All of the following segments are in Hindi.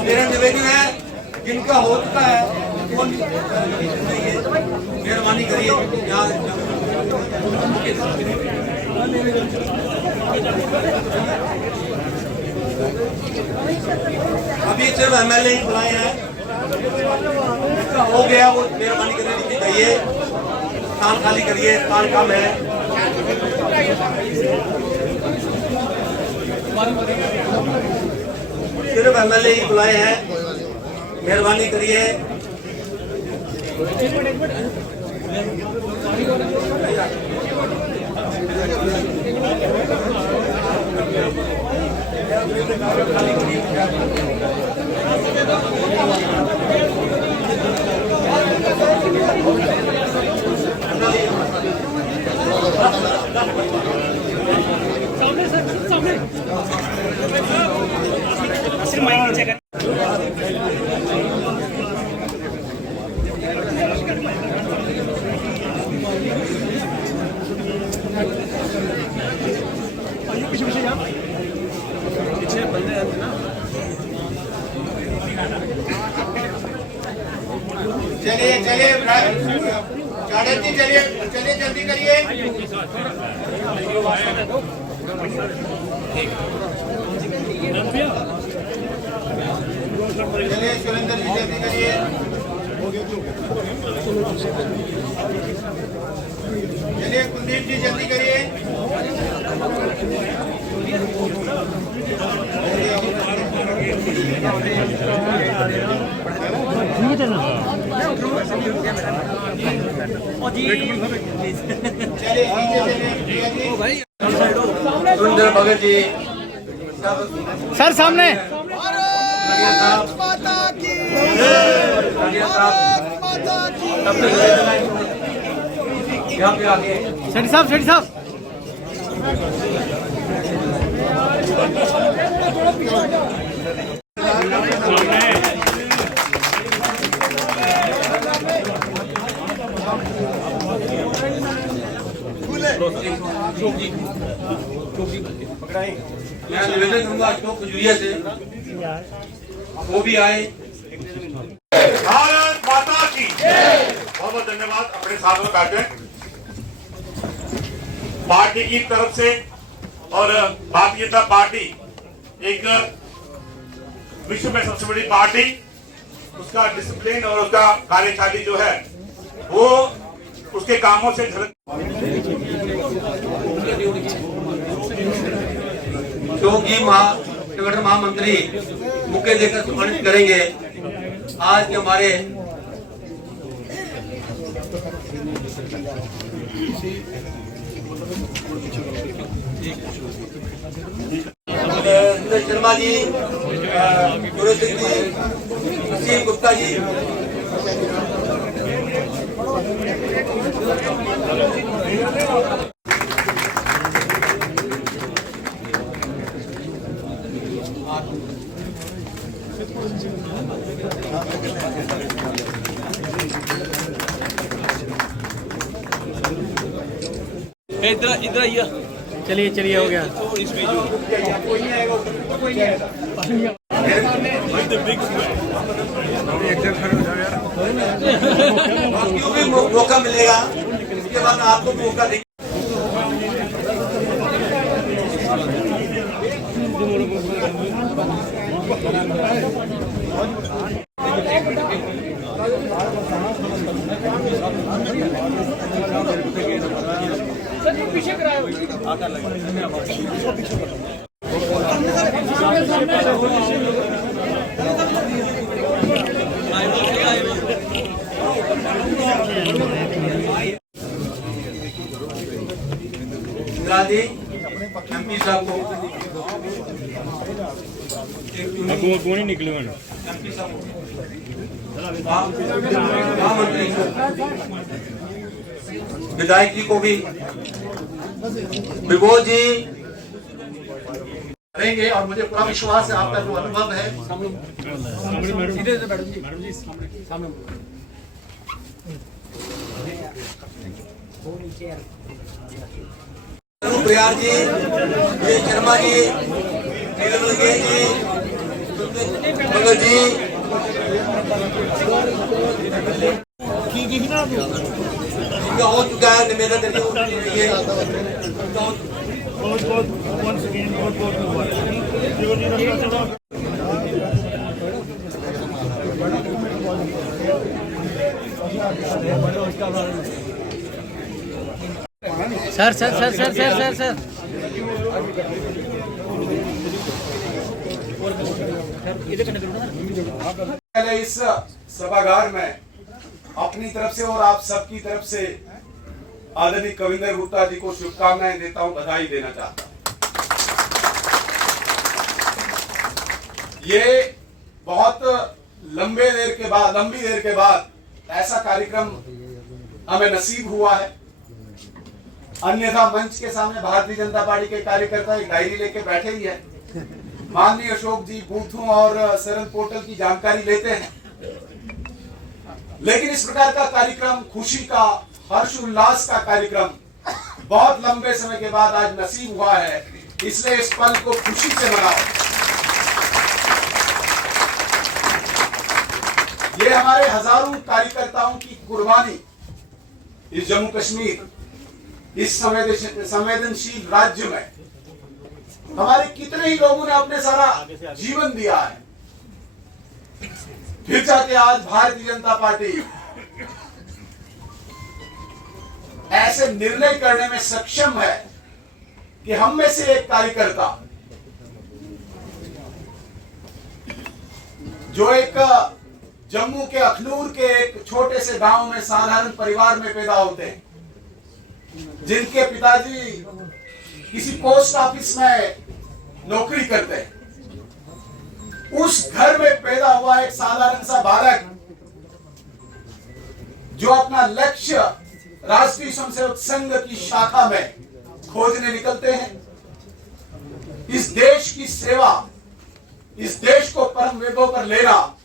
अब मेरा निवेदन है, जिनका हो चुका है वो मेहरबानी करिए यहाँ। अभी सिर्फ एमएलए ही बुलाए हैं, जिनका हो गया वो मेहरबानी करके नीचे जाइए, स्थान खाली करिए, स्थान कम है। सिर्फ एमएलए ही बुलाए हैं, मेहरबानी करिए। चलिए चलिए चलिए चलिए चलिए जल्दी करिए। चलिए सुरेंद्र जी जल्दी करिए। चलिए कुलदीप जी जल्दी करिए। सुंदर भगत जी सर सामने। शेट्टी साहब मैं निवेदन करूंगा अशोक खजूरिया से वो भी आए। भारत माता की बहुत बहुत धन्यवाद। अपने साथ में बैठे पार्टी की तरफ से और भारतीय जनता पार्टी एक विश्व में सबसे बड़ी पार्टी, उसका डिसिप्लिन और उसका कार्यशैली जो है वो उसके कामों से झलक। अशोक जी संगठन महामंत्री मुख्य देकर सम्मानित करेंगे। आज के हमारे शर्मा जी, सिंह जी, नसीम गुप्ता जी, इधर आइए। चलिए हो गया। क्यों भी मौका मिलेगा, इसके बाद आपको मौका देंगे। पीछे कराओ। एमपी साहब को कौन ही निकले एमपी साहब महामंत्री विधायक जी को भी विभोज जी करेंगे और मुझे पूरा विश्वास है आपका जो अनुभव है। सीधे से मैडम जी सामने। प्रियार जी, शर्मा जी, जी, कविंदर जी इनका हो चुका है मेरा sir sir sir sir sir sir sir पहले इस सभागार में अपनी तरफ से और आप सबकी तरफ से आदरणीय कविंदर गुप्ता जी को शुभकामनाएं देता हूं, बधाई देना चाहता हूं। ये बहुत लंबी देर के बाद ऐसा कार्यक्रम हमें नसीब हुआ है। अन्यथा मंच के सामने भारतीय जनता पार्टी के कार्यकर्ता एक डायरी लेके बैठे ही है, माननीय अशोक जी बूथों और सरल पोर्टल की जानकारी लेते हैं, लेकिन इस प्रकार का कार्यक्रम, खुशी का, हर्ष उल्लास का कार्यक्रम बहुत लंबे समय के बाद आज नसीब हुआ है। इसलिए इस पल को खुशी से मनाओ। ये हमारे हजारों कार्यकर्ताओं की कुर्बानी इस जम्मू कश्मीर, इस संवेदनशील राज्य में हमारे कितने ही लोगों ने अपने सारा जीवन दिया है, फिर जाके आज भारतीय जनता पार्टी ऐसे निर्णय करने में सक्षम है कि हम में से एक कार्यकर्ता जो एक जम्मू के अखनूर के एक छोटे से गांव में साधारण परिवार में पैदा होते हैं, जिनके पिताजी किसी पोस्ट ऑफिस में नौकरी करते हैं, उस घर में पैदा हुआ एक साधारण सा बालक जो अपना लक्ष्य राष्ट्रीय स्वयंसेवक संघ की शाखा में खोजने निकलते हैं। इस देश की सेवा, इस देश को परम वैभव पर लेना,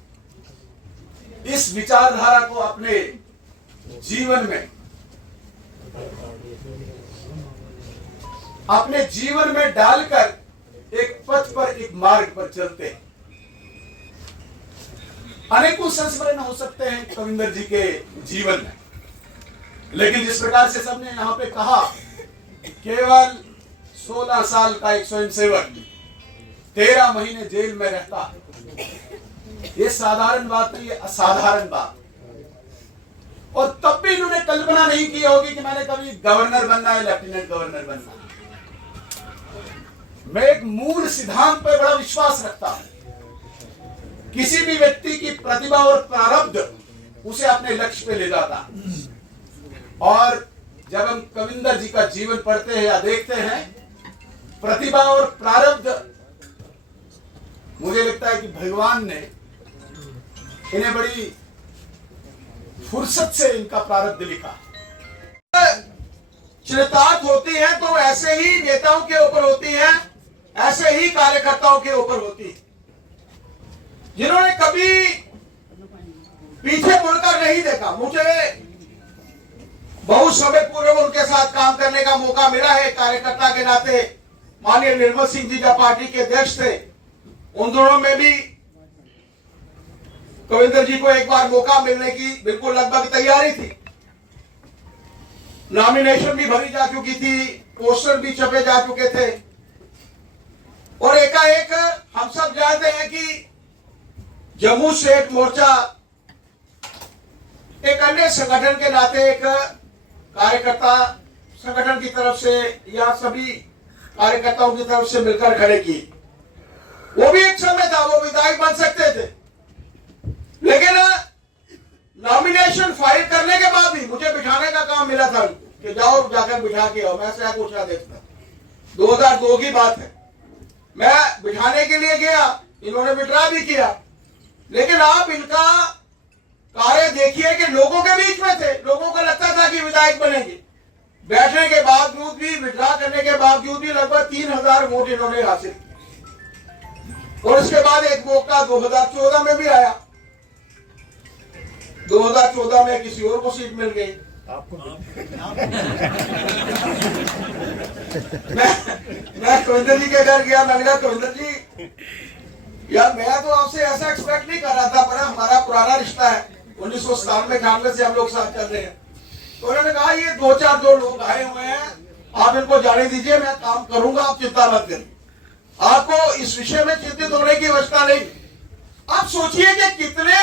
इस विचारधारा को अपने जीवन में डालकर एक पथ पर, एक मार्ग पर चलते हैं। अनेकों संस्मरण हो सकते हैं कविंदर जी के जीवन में, लेकिन जिस प्रकार से सबने यहां पे कहा, केवल 16 साल का एक स्वयंसेवक 13 महीने जेल में रहता है। ये साधारण बात नहीं, ये असाधारण बात। और तब भी इन्होंने कल्पना नहीं की होगी कि मैंने कभी गवर्नर बनना है, लेफ्टिनेंट गवर्नर बनना है। मैं एक मूल सिद्धांत पर बड़ा विश्वास रखता हूं, किसी भी व्यक्ति की प्रतिभा और प्रारब्ध उसे अपने लक्ष्य पे ले जाता। और जब हम कविंदर जी का जीवन पढ़ते हैं या देखते हैं, प्रतिभा और प्रारब्ध, मुझे लगता है कि भगवान ने इन्हें बड़ी फुर्सत से इनका प्रारब्ध लिखा। चिरतार्थ होती है तो ऐसे ही नेताओं के ऊपर होती है, ऐसे ही कार्यकर्ताओं के ऊपर होती है, जिन्होंने कभी पीछे मुड़कर नहीं देखा। मुझे बहुत समय पूर्व उनके साथ काम करने का मौका मिला है कार्यकर्ता के नाते। माननीय निर्मल सिंह जी जब पार्टी के अध्यक्ष थे, उन दोनों में भी कविंदर जी को एक बार मौका मिलने की बिल्कुल लगभग तैयारी थी। नॉमिनेशन भी भरी जा चुकी थी, पोस्टर भी छपे जा चुके थे, और एकाएक हम सब जानते हैं कि जम्मू स्टेट मोर्चा एक अन्य संगठन के नाते एक कार्यकर्ता संगठन की तरफ से या सभी कार्यकर्ताओं की तरफ से मिलकर खड़े की। वो भी एक समय था, वो विधायक बन सकते थे, लेकिन नॉमिनेशन फाइल करने के बाद भी मुझे बिठाने का काम मिला था कि जाओ जाकर बिठा के आओ। मैं ऐसा कुछ ना देखता, 2002 की बात है। मैं बिठाने के लिए गया, इन्होंने विड्रा भी किया, लेकिन आप इनका कार्य देखिए कि लोगों के बीच में थे। लोगों को लगता था कि विधायक बनेंगे, बैठने के बावजूद भी, विड्रा करने के बावजूद भी लगभग 3000 वोट इन्होंने हासिल किए। और उसके बाद एक मौका 2014 में भी आया। 2014 में किसी और को सीट मिल गई। मैं कविंदर जी के घर गया। मैंने कहा, कविंदर जी यार मैं तो आपसे ऐसा एक्सपेक्ट नहीं कर रहा था, बड़ा हमारा पुराना रिश्ता है, 1997 98 से हम लोग साथ चल रहे हैं। तो उन्होंने कहा ये दो लोग आए हुए हैं, आप इनको जाने दीजिए, मैं काम करूंगा, आप चिंता मत करिए, आपको इस विषय में चिंतित होने की आवश्यकता नहीं। आप सोचिए कि कितने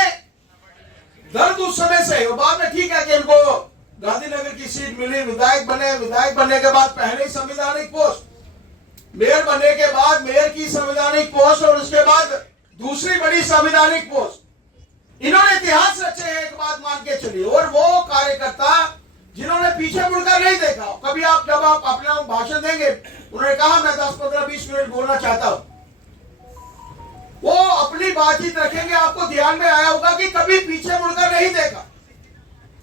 दर्द उस समय से, बाद में ठीक है कि इनको गांधीनगर की सीट मिली, विधायक बने, विधायक बनने के बाद पहले ही संवैधानिक पोस्ट, मेयर बनने के बाद मेयर की संवैधानिक पोस्ट, और उसके बाद दूसरी बड़ी संवैधानिक पोस्ट। इन्होंने इतिहास रचे हैं, एक बात मान के चलिए। और वो कार्यकर्ता जिन्होंने पीछे मुड़कर नहीं देखा कभी, आप जब आप अपना भाषण देंगे, उन्होंने कहा मैं 10 15 20 मिनट बोलना चाहता हूं, वो अपनी बातचीत रखेंगे। आपको ध्यान में आया होगा कि कभी पीछे मुड़कर नहीं देखा।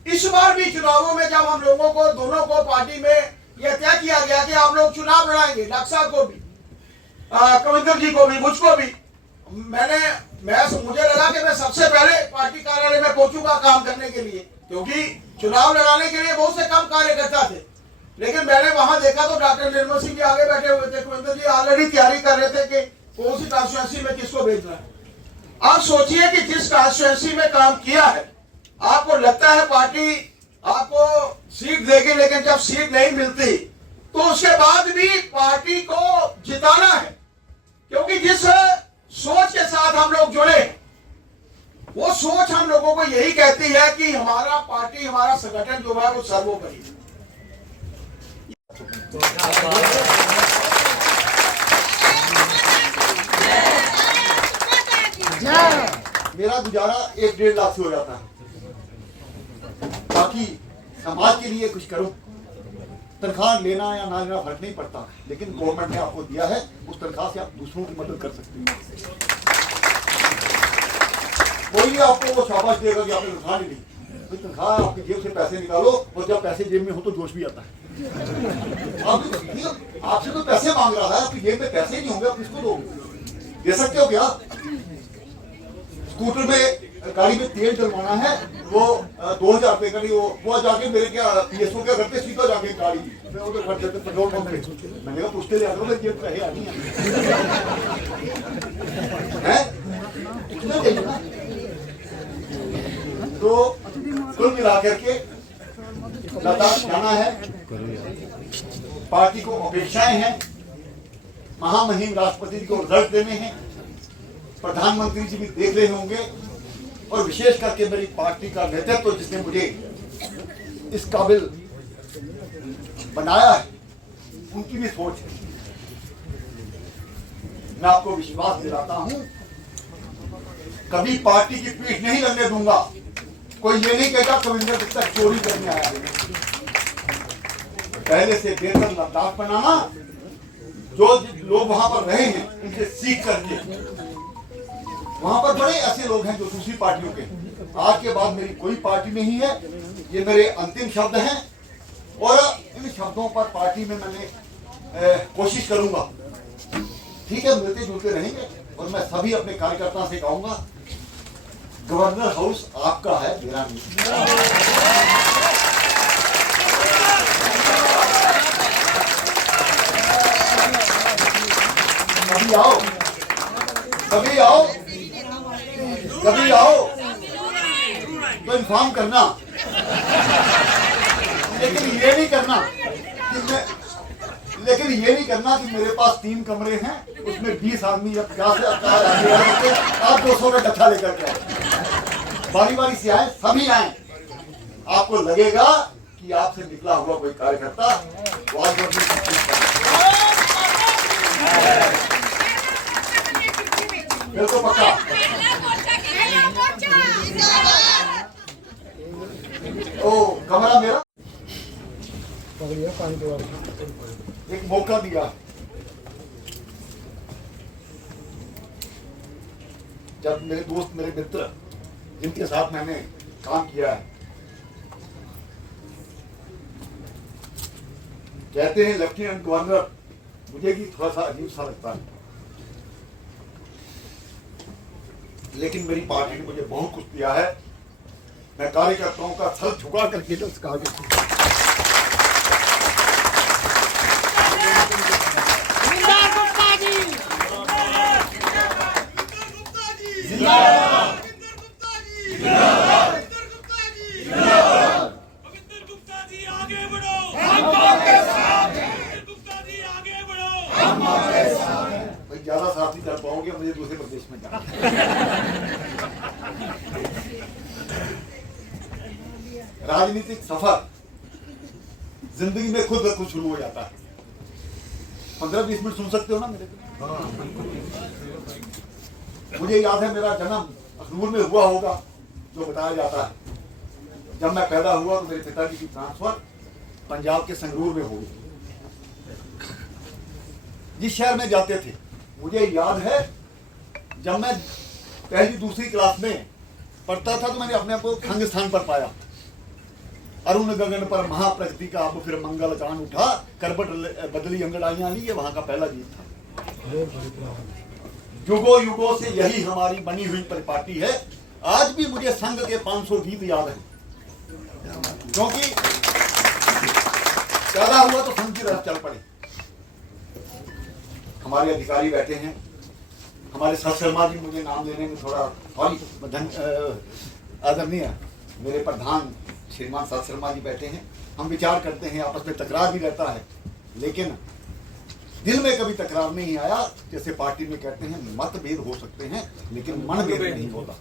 इस बार भी चुनावों में जब हम लोगों को, दोनों को पार्टी में यह तय किया गया कि आप लोग चुनाव लड़ाएंगे, डॉक्टर साहब को भी, कविंदर जी को भी, मुझको भी, मुझे लगा कि मैं सबसे पहले पार्टी कार्यालय में पहुंचूंगा काम करने के लिए, क्योंकि चुनाव लड़ाने के लिए बहुत से कम कार्यकर्ता थे। लेकिन मैंने वहां देखा तो डॉक्टर निर्मल सिंह जी आगे बैठे हुए थे, कविंदर जी ऑलरेडी तैयारी कर रहे थे कि कौन सी कॉन्स्टिट्यूएंसी में किसको भेजना है। आप सोचिए कि जिस कॉन्स्टिट्यूएंसी में काम किया है, आपको लगता है पार्टी आपको सीट देगी, लेकिन जब सीट नहीं मिलती तो उसके बाद भी पार्टी को जिताना है, क्योंकि जिस सोच के साथ हम लोग जुड़े, वो सोच हम लोगों को यही कहती है कि हमारा पार्टी, हमारा संगठन जो है वो सर्वोपरि है। मेरा गुजारा 1-1.5 लाख से हो जाता है, बाकी समाज के लिए कुछ करो। तनख्वाह लेना या ना लेना फर्क नहीं पड़ता, लेकिन गवर्नमेंट ने आपको दिया है, उस तनख्वाह से आप दूसरों की मदद कर सकते हैं। कोई भी आपको वो शाबाश देगा कि आपने तनख्वाह नहीं ली, तनख्वाह आपकी जेब से पैसे निकालो, और जब पैसे जेब में हो तो जोश भी आता है। आपसे तो पैसे मांग रहा है, आपकी जेब में पैसे नहीं होंगे, आप किसको दोगे? दे सकते हो क्या? स्कूटर में, गाड़ी में तेल डलवाना है, वो 2000 रुपए का नहीं, वो जाके मेरे क्या PSO क्या करते, सीधा जाके गाड़ी में उधर खर्च देते पेट्रोल पंप पे। मैंने कहा पूछते लिया करो, मेरी जेब पैसे आनी है, पूछना चाहिए ना। तो कुल मिला करके लद्दाख जाना है, पार्टी को अपेक्षाएं हैं, महामहिम राष्ट्रपति जी को रिजल्ट देने हैं, प्रधानमंत्री जी भी देख रहे होंगे, और विशेष करके मेरी पार्टी का नेतृत्व जिसने मुझे इस काबिल बनाया है, उनकी भी सोच है। मैं आपको विश्वास दिलाता हूं, कभी पार्टी की पीठ नहीं लगने दूंगा। कोई ये नहीं कहता कविंदर गुप्ता चोरी करने आया है। पहले से बेहतर लद्दाख बनाना, जो लोग वहां पर रहे हैं उनसे सीख करके। वहां पर बड़े ऐसे लोग हैं जो दूसरी पार्टियों के, आज के बाद मेरी कोई पार्टी नहीं है, ये मेरे अंतिम शब्द हैं, और इन शब्दों पर पार्टी में मैंने कोशिश करूंगा। ठीक है, मिलते जुलते रहेंगे, और मैं सभी अपने कार्यकर्ताओं से कहूंगा, गवर्नर हाउस आपका है, मेरा नहीं। कभी आओ, कभी आओ, कभी आओ तो इन्फॉर्म करना, लेकिन ये नहीं करना कि मेरे पास 3 कमरे हैं, उसमें 20 आदमी या 50 आदमी आप 200 का डट्ठा लेकर के आओ। बारी बारी से आए, सभी आए, आपको लगेगा कि आपसे निकला हुआ कोई कार्यकर्ता बिल्कुल पक्का। ओ कमरा मेरा, एक मौका दिया, जब मेरे दोस्त, मेरे मित्र जिनके साथ मैंने काम किया है, कहते हैं लेफ्टिनेंट गवर्नर, मुझे भी थोड़ा सा अजीब सा लगता है, लेकिन मेरी पार्टी ने मुझे बहुत कुछ दिया है। मैं कार्यकर्ताओं का सर झुका करके में जाना। राजनीतिक सफर जिंदगी में खुद ब खुद शुरू हो जाता है। 15-20 मिनट सुन सकते हो ना मेरे को? मुझे याद है मेरा जन्म अखनूर में हुआ होगा, जो बताया जाता है। जब मैं पैदा हुआ तो मेरे पिताजी की ट्रांसफर पंजाब के संगरूर में हो गई। जिस शहर में जाते थे, मुझे याद है जब मैं पहली दूसरी क्लास में पढ़ता था तो मैंने अपने आप को खंग स्थान पर पाया। अरुण गगन पर महाप्रगति का अब फिर मंगल गान उठा, करबट बदली अंगड़ाइयां ली, ये वहां का पहला गीत था। युगों युगों से यही हमारी बनी हुई परिपाटी है। आज भी मुझे संघ के 500 गीत याद हैं, क्योंकि पैदा हुआ तो संघ की तरफ चल पड़े। हमारे अधिकारी बैठे हैं, हमारे सर शर्मा जी, मुझे नाम लेने में थोड़ा आदरणीय मेरे प्रधान श्रीमान सर शर्मा जी बैठे हैं। हम विचार करते हैं, आपस में तकरार भी रहता है, लेकिन दिल में कभी तकरार नहीं आया। जैसे पार्टी में कहते हैं मतभेद हो सकते हैं लेकिन मनभेद नहीं होता।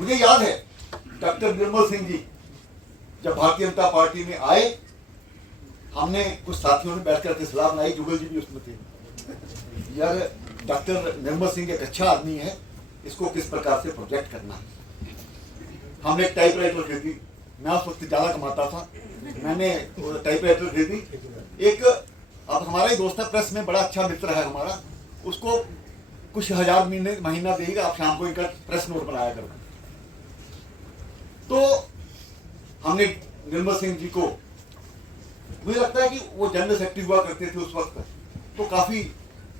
मुझे याद है डॉक्टर निर्मल सिंह जी जब भारतीय जनता पार्टी में आए, हमने कुछ साथियों ने बैठ करके सलाह बनाई, जुगल जी भी उसमें थे। यार डॉक्टर निर्मल सिंह एक अच्छा आदमी है, इसको किस प्रकार से प्रोजेक्ट करना है। हमने एक टाइपराइटर खरीदी, मैं उस वक्त ज्यादा कमाता था, मैंने टाइपराइटर खरीदी। एक अब हमारा ही दोस्त है, प्रेस में बड़ा अच्छा मित्र है हमारा, उसको कुछ हजार महीना देगा, आप शाम को इनका प्रेस नोट बनाया करो। तो हमने निर्मल सिंह जी को, मुझे लगता है कि वो जनरल सेक्रेटरी हुआ करते थे उस वक्त, तो काफी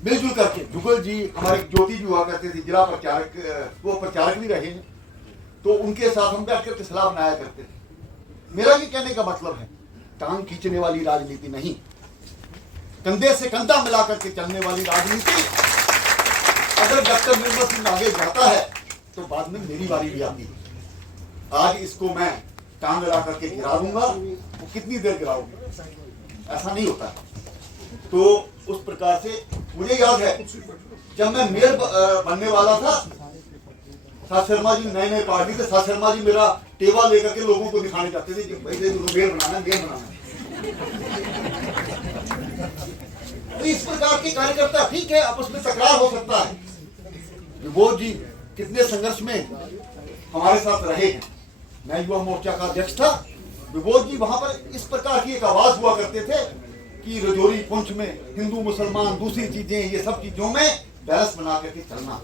मिलजुल करके, जुगल जी हमारे ज्योति जी हुआ करते थे, जिला प्रचारक, वो प्रचारक भी रहे हैं, तो उनके साथ हम बैठ करके सलाह बनाया करते थे। मेरा ये कहने का मतलब है, टांग खींचने वाली राजनीति नहीं, कंधे से कंधा मिला करके चलने वाली राजनीति। अगर डॉक्टर निर्मल सिंह आगे जाता है तो बाद में मेरी बारी भी आती है। आज इसको मैं टांग लगा करके गिरा दूंगा, वो कितनी देर गिराऊंगा, ऐसा नहीं होता। तो उस प्रकार से मुझे याद है जब मैं मेयर बनने वाला था, साथ शर्मा जी नए पार्टी थे, साथ शर्मा जी मेरा टेवा लेकर के लोगों को दिखाने जाते थे कि भाई मेयर बनाना है, मेयर बनाना है। तो इस प्रकार के कार्यकर्ता, ठीक है आपस में तकरार हो सकता है। विभोज जी कितने संघर्ष में हमारे साथ रहे हैं, मैं युवा मोर्चा का अध्यक्ष था। विभोज जी वहां पर इस प्रकार की एक आवाज हुआ करते थे कि रजौरी पुंछ में हिंदू मुसलमान दूसरी चीजें, ये सब चीजों में बहस बना करके चलना।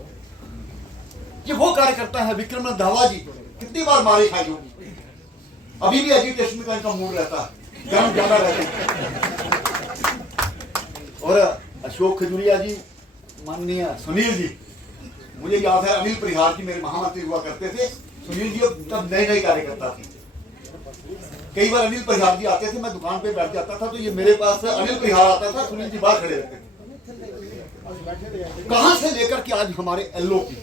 ये वो कार्यकर्ता है। विक्रम धावा जी कितनी बार मारे खाई होगी, अभी भी एजुटेशन का इनका मूड रहता है, गर्म ज्यादा रहते हैं। और अशोक खजूरिया जी, माननीय सुनील जी, मुझे याद है अनिल परिहार जी मेरे महामंत्री हुआ करते थे। सुनील जी तब नए कार्यकर्ता थे, कई बार अनिल परिहार जी आते थे, मैं दुकान पे बैठ जाता था तो ये मेरे पास अनिल परिहार आता था, सुनील जी बाहर खड़े रहते थे। कहां से लेकर के आज हमारे एलओ की,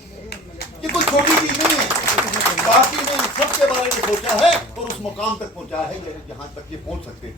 ये कोई छोटी चीज नहीं है। पार्टी ने सबके बारे में सोचा है और उस मुकाम तक पहुंचा है जहां तक ये पहुंच सकते हैं।